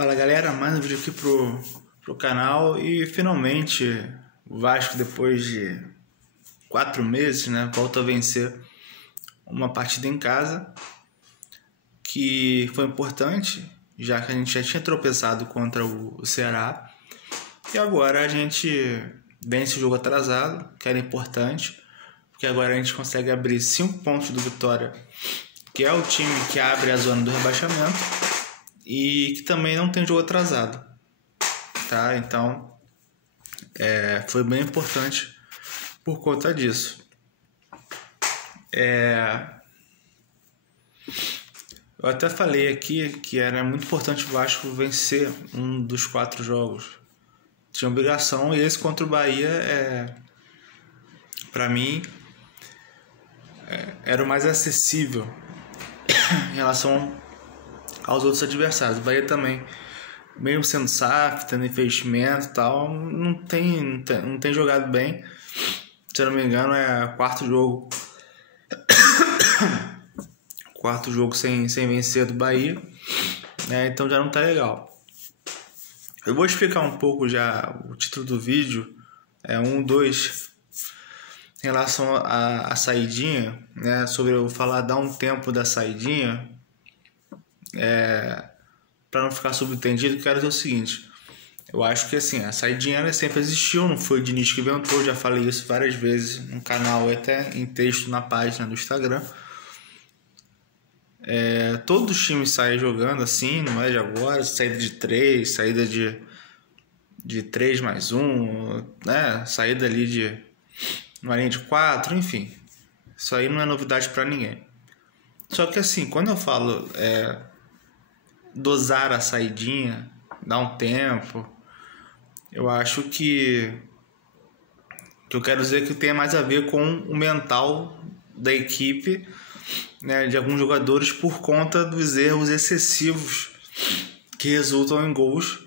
Fala galera, mais um vídeo aqui pro canal e finalmente o Vasco, depois de 4 meses, né, volta a vencer uma partida em casa que foi importante, já que a gente já tinha tropeçado contra o Ceará e agora a gente vence o jogo atrasado, que era importante, porque agora a gente consegue abrir 5 pontos do Vitória, que é o time que abre a zona do rebaixamento e que também não tem jogo atrasado, tá? Então foi bem importante por conta disso. Eu até falei aqui que era muito importante o Vasco vencer um dos 4 jogos. Tinha obrigação, e esse contra o Bahia para mim era o mais acessível em relação aos outros adversários. O Bahia também, mesmo sendo SAF, tendo investimento e tal, não tem jogado bem. Se eu não me engano, é o quarto jogo sem vencer do Bahia, né? Então já não tá legal. Eu vou explicar um pouco já o título do vídeo, 2, em relação à saidinha, né? Sobre eu falar, dar um tempo da saidinha, para não ficar subentendido, quero dizer o seguinte: eu acho que assim, a saidinha ela sempre existiu, não foi o Diniz que inventou, já falei isso várias vezes no canal e até em texto na página do Instagram. Todos os times saem jogando assim, não é de agora, saída de 3, saída de 3 mais 1, né? Saída ali de uma linha de 4, enfim. Isso aí não é novidade para ninguém. Só que assim, quando eu falo dosar a saidinha, dar um tempo, eu acho que eu quero dizer que tem mais a ver com o mental da equipe, né, de alguns jogadores, por conta dos erros excessivos que resultam em gols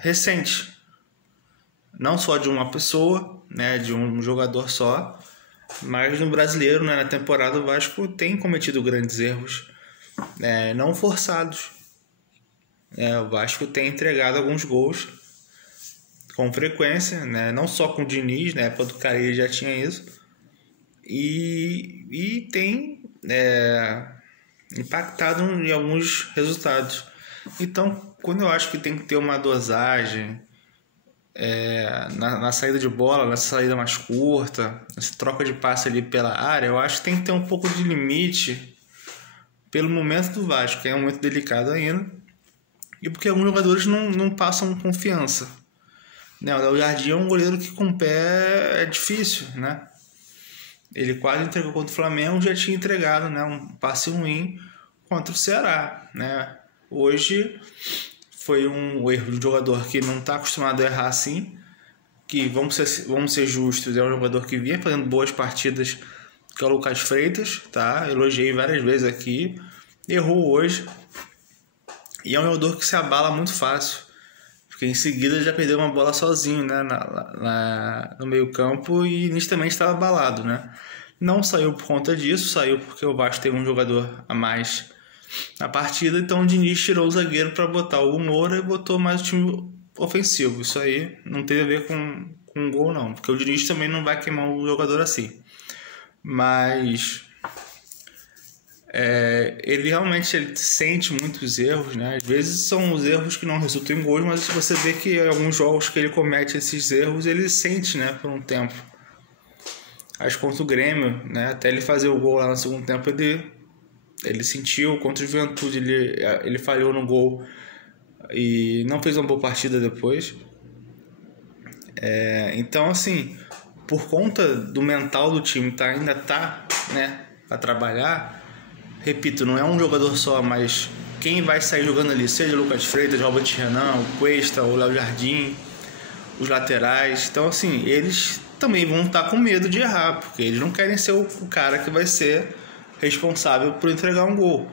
recentes. Não só de uma pessoa, né, de um jogador só, mas no brasileiro, né, na temporada, o Vasco tem cometido grandes erros não forçados. O Vasco tem entregado alguns gols com frequência, né, não só com o Diniz, na época do Carille já tinha isso, e tem impactado em alguns resultados. Então, quando eu acho que tem que ter uma dosagem na saída de bola, nessa saída mais curta, nessa troca de passe ali pela área, eu acho que tem que ter um pouco de limite pelo momento do Vasco, que é um momento delicado ainda, e porque alguns jogadores não passam confiança, né? O Léo Jardim é um goleiro que com o pé é difícil, né? Ele quase entregou contra o Flamengo, já tinha entregado, né, um passe ruim contra o Ceará, né? Hoje foi um erro de um jogador que não está acostumado a errar assim, que vamos ser justos, é um jogador que vinha fazendo boas partidas, que é o Lucas Freitas, tá? Elogiei várias vezes aqui, errou hoje, e é um jogador que se abala muito fácil, porque em seguida já perdeu uma bola sozinho, né, no meio campo, e nitidamente estava abalado, né? Não saiu por conta disso, saiu porque o Vasco teve um jogador a mais na partida, então o Diniz tirou o zagueiro para botar o Moura e botou mais o time ofensivo. Isso aí não tem a ver com um gol não, porque o Diniz também não vai queimar o jogador assim. Mas ele realmente sente muitos erros, né? Às vezes são os erros que não resultam em gols, mas você vê que em alguns jogos que ele comete esses erros, ele sente, né, por um tempo. Acho que contra o Grêmio, né, até ele fazer o gol lá no segundo tempo, ele sentiu. Contra o Juventude ele falhou no gol e não fez uma boa partida depois. Então, assim, por conta do mental do time ainda tá, né, para trabalhar, repito, não é um jogador só, mas quem vai sair jogando ali, seja o Lucas Freitas, Robert Renan, o Cuesta, o Léo Jardim, os laterais. Então, assim, eles também vão estar com medo de errar, porque eles não querem ser o cara que vai ser responsável por entregar um gol.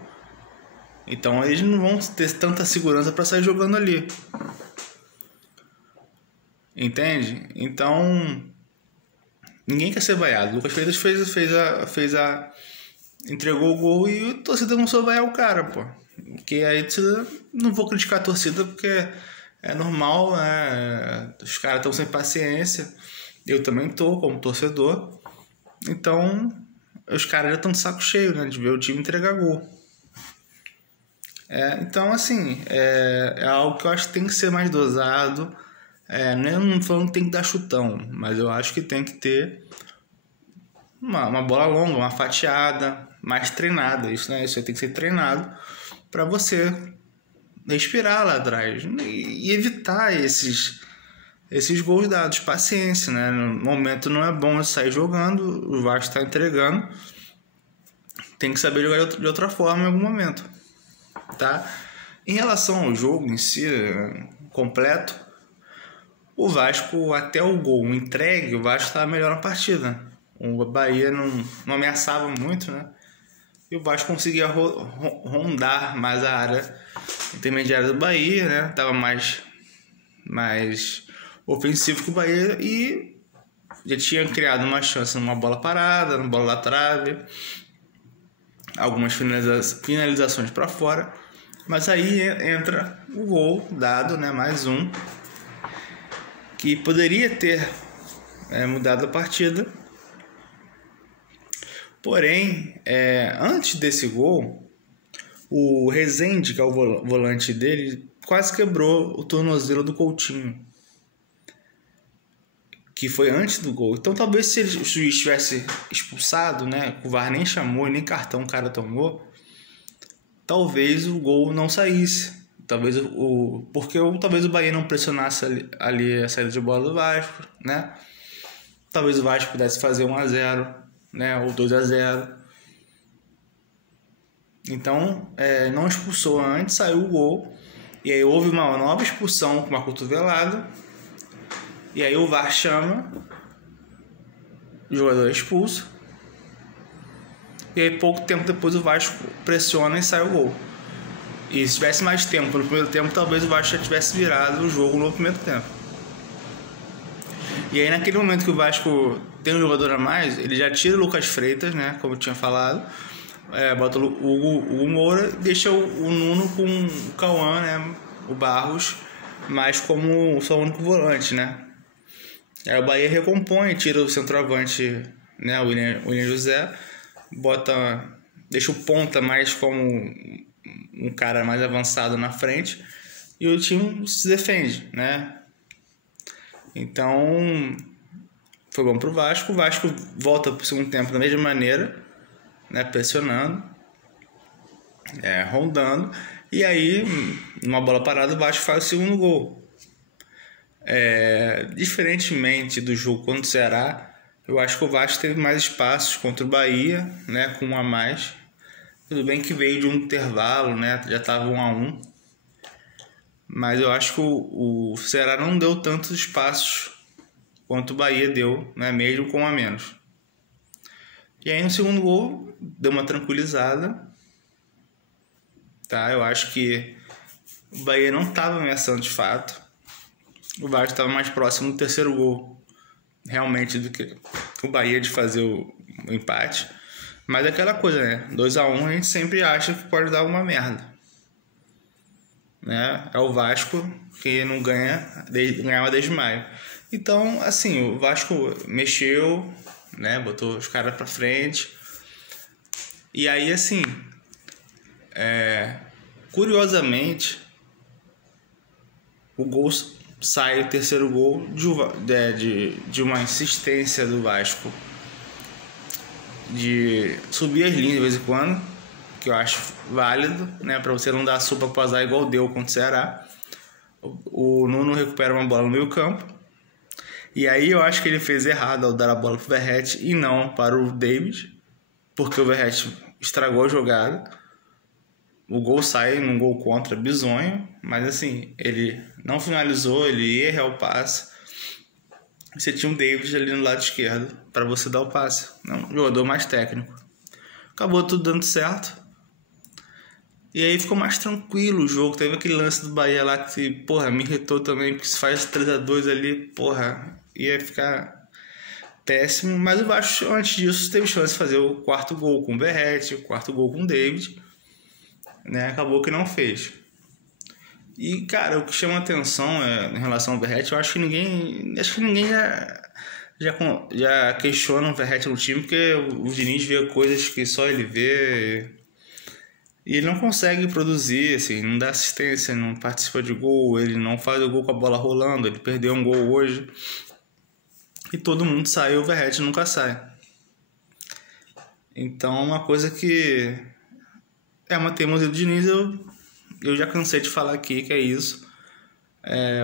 Então eles não vão ter tanta segurança para sair jogando ali, entende? Então ninguém quer ser vaiado. O Lucas Freitas entregou o gol e o torcedor começou a vaiar o cara, pô. Que aí não vou criticar a torcida porque é normal, né? Os caras estão sem paciência. Eu também tô como torcedor. Então, os caras já estão de saco cheio, né? De ver o time entregar gol. Então, assim, é algo que eu acho que tem que ser mais dosado. Não falando que tem que dar chutão, mas eu acho que tem que ter uma bola longa, uma fatiada, mais treinada. Isso aí tem que ser treinado para você respirar lá atrás e evitar esses gols dados. Paciência, né? No momento não é bom sair jogando, o Vasco está entregando. Tem que saber jogar de outra forma em algum momento, tá? Em relação ao jogo em si, completo, o Vasco, até o gol entregue, o Vasco estava melhor na partida. O Bahia não ameaçava muito, né? E o Vasco conseguia rondar mais a área intermediária do Bahia, né? Tava mais ofensivo que o Bahia e já tinha criado uma chance numa bola parada, numa bola da trave, algumas finalizações para fora. Mas aí entra o gol dado, né? Mais um, que poderia ter mudado a partida. Porém, antes desse gol, o Rezende, que é o volante dele, quase quebrou o tornozelo do Coutinho, que foi antes do gol. Então, talvez se o juiz tivesse expulsado, né, o VAR nem chamou, nem cartão o cara tomou, talvez o gol não saísse. Talvez talvez o Bahia não pressionasse ali a saída de bola do Vasco, né? Talvez o Vasco pudesse fazer 1-0, né, ou 2-0. Então, não expulsou antes, saiu o gol. E aí houve uma nova expulsão com uma cotovelada. E aí o VAR chama, o jogador é expulso. E aí pouco tempo depois o Vasco pressiona e sai o gol. E se tivesse mais tempo no primeiro tempo, talvez o Vasco já tivesse virado o jogo no primeiro tempo. E aí naquele momento que o Vasco tem um jogador a mais, ele já tira o Lucas Freitas, né, como eu tinha falado, bota o Hugo Moura e deixa o Nuno com o Cauã, né, o Barros, mas como só o único volante, né. Aí o Bahia recompõe, tira o centroavante, né, o William José, deixa o ponta mais como um cara mais avançado na frente e o time se defende, né. Então foi bom pro Vasco. O Vasco volta pro segundo tempo da mesma maneira, né, pressionando, rondando, e aí numa bola parada o Vasco faz o segundo gol. Diferentemente do jogo contra o Ceará, eu acho que o Vasco teve mais espaços contra o Bahia, né, com um a mais. Tudo bem que veio de um intervalo, né, já estava 1-1, mas eu acho que o Ceará não deu tantos espaços quanto o Bahia deu, né, mesmo com um a menos. E aí no segundo gol deu uma tranquilizada, tá? Eu acho que o Bahia não estava ameaçando de fato. O Vasco estava mais próximo do terceiro gol, realmente, do que o Bahia de fazer o empate. Mas é aquela coisa, né? 2-1 a gente sempre acha que pode dar uma merda, né? É o Vasco que não ganhava desde maio. Então, assim, o Vasco mexeu, né? Botou os caras pra frente. E aí, assim, curiosamente, o gol sai, o terceiro gol de uma insistência do Vasco de subir as linhas de vez em quando, que eu acho válido, né, para você não dar sopa pro azar igual deu contra o Ceará. O Nuno recupera uma bola no meio campo, e aí eu acho que ele fez errado ao dar a bola pro Verratti e não para o David, porque o Verratti estragou a jogada. O gol sai num gol contra bizonho, mas assim, ele não finalizou, ele erra o passe. Você tinha um David ali no lado esquerdo para você dar o passe, um jogador mais técnico. Acabou tudo dando certo. E aí ficou mais tranquilo o jogo. Teve aquele lance do Bahia lá que, porra, me irritou também, porque se faz 3-2 ali, porra, ia ficar péssimo. Mas o Vasco, antes disso, teve chance de fazer o quarto gol com o Verratti, o quarto gol com o David. né? Acabou que não fez. E, cara, o que chama atenção em relação ao Verratti, eu acho que ninguém já questiona o Verratti no time, porque o Diniz vê coisas que só ele vê e ele não consegue produzir, assim, não dá assistência, não participa de gol, ele não faz o gol com a bola rolando, ele perdeu um gol hoje e todo mundo sai, o Verratti nunca sai. Então, uma coisa que é uma teimosia do Diniz, eu já cansei de falar aqui que é isso.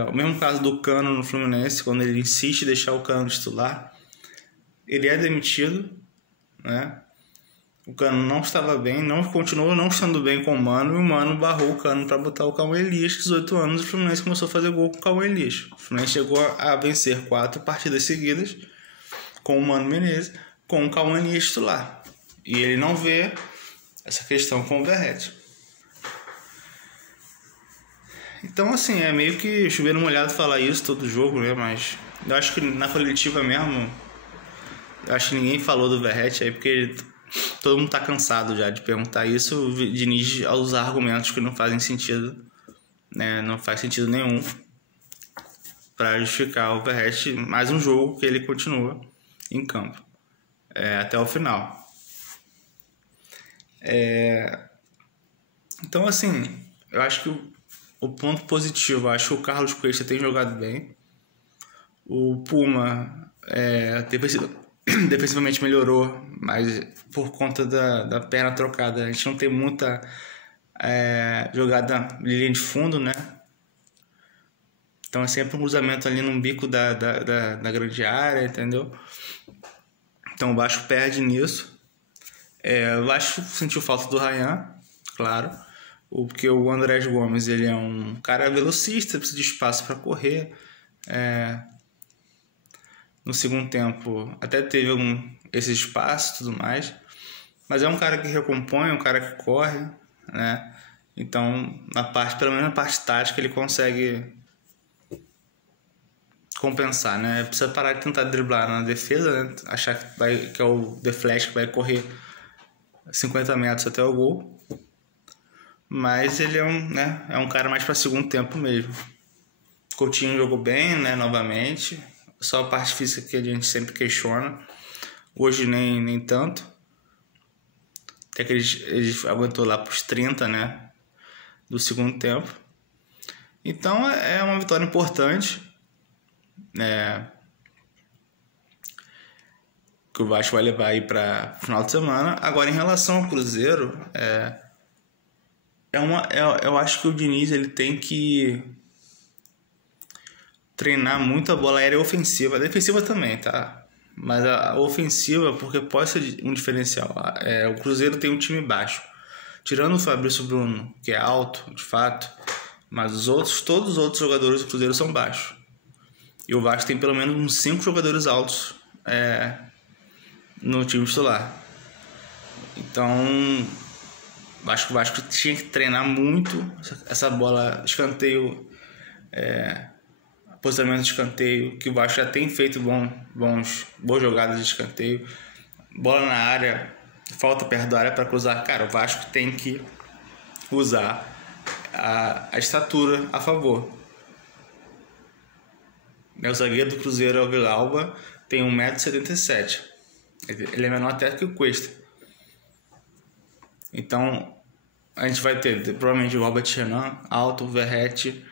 O mesmo caso do Cano no Fluminense, quando ele insiste em deixar o Cano titular, ele é demitido, né? O Cano não estava bem, continuou não estando bem com o Mano, e o Mano barrou o Cano para botar o Cauã Elias, 18 anos, e o Fluminense começou a fazer gol com o Cauã Elias. O Fluminense chegou a vencer 4 partidas seguidas com o Mano Menezes, com o Cauã Elias titular. E ele não vê essa questão com o Verratti. Então, assim, é meio que chover no molhado falar isso todo jogo, né? Mas eu acho que na coletiva mesmo, eu acho que ninguém falou do Verratti aí, porque todo mundo tá cansado já de perguntar isso. O Diniz usar argumentos que não fazem sentido, né? Não faz sentido nenhum para justificar o Verratti. Mais um jogo que ele continua em campo até o final. Então, assim, eu acho que o ponto positivo, eu acho que o Carlos Cuesta tem jogado bem. O Puma defensivamente melhorou, mas por conta da perna trocada, a gente não tem muita jogada de linha de fundo, né? Então é sempre um cruzamento ali no bico da grande área, entendeu? Então o Vasco perde nisso. O Vasco sentiu falta do Ryan, claro, porque o Andrés Gomes ele é um cara velocista, precisa de espaço para correr. No segundo tempo até teve esse espaço e tudo mais, mas é um cara que recompõe, um cara que corre, né? Então pelo menos na parte tática ele consegue compensar, né? Precisa parar de tentar driblar na defesa, né? Achar que é o The Flash que vai correr 50 metros até o gol, mas ele é um cara mais para segundo tempo mesmo. Coutinho jogou bem, né? Novamente, só a parte física que a gente sempre questiona, hoje nem tanto, até que ele aguentou lá pros 30, né? Do segundo tempo. Então é uma vitória importante, que o Vasco vai levar aí para o final de semana. Agora, em relação ao Cruzeiro, eu acho que o Diniz ele tem que treinar muito a bola aérea ofensiva, a defensiva também, tá? Mas a ofensiva, porque pode ser um diferencial. O Cruzeiro tem um time baixo, tirando o Fabrício Bruno, que é alto, de fato, mas todos os outros jogadores do Cruzeiro são baixos. E o Vasco tem pelo menos uns 5 jogadores altos no time titular. Então, acho que o Vasco tinha que treinar muito essa bola, escanteio, posicionamento de escanteio, que o Vasco já tem feito boas jogadas de escanteio. Bola na área, falta perto da área para cruzar. Cara, o Vasco tem que usar a estatura a favor. O zagueiro do Cruzeiro é o Villalba, tem 1,77 m. Ele é menor até que o Cuesta. Então, a gente vai ter provavelmente o Robert Renan, alto, o Verratti,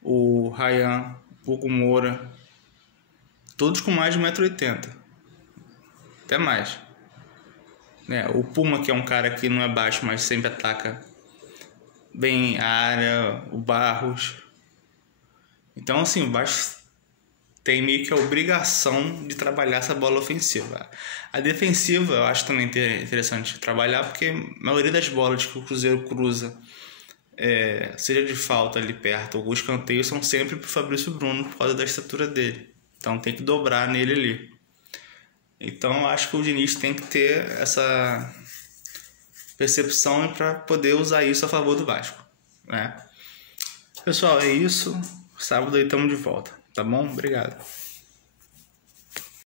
o Ryan, o Hugo Moura, todos com mais de 1,80 m. Até mais. O Puma, que é um cara que não é baixo, mas sempre ataca bem a área, o Barros. Então, assim, o Vasco tem meio que a obrigação de trabalhar essa bola ofensiva. A defensiva eu acho também interessante trabalhar, porque a maioria das bolas que o Cruzeiro cruza, seja de falta ali perto ou escanteio, são sempre pro Fabrício Bruno por causa da estatura dele. Então tem que dobrar nele ali. Então eu acho que o Diniz tem que ter essa percepção para poder usar isso a favor do Vasco, né? Pessoal, é isso. Sábado aí estamos de volta. Tá bom? Obrigado.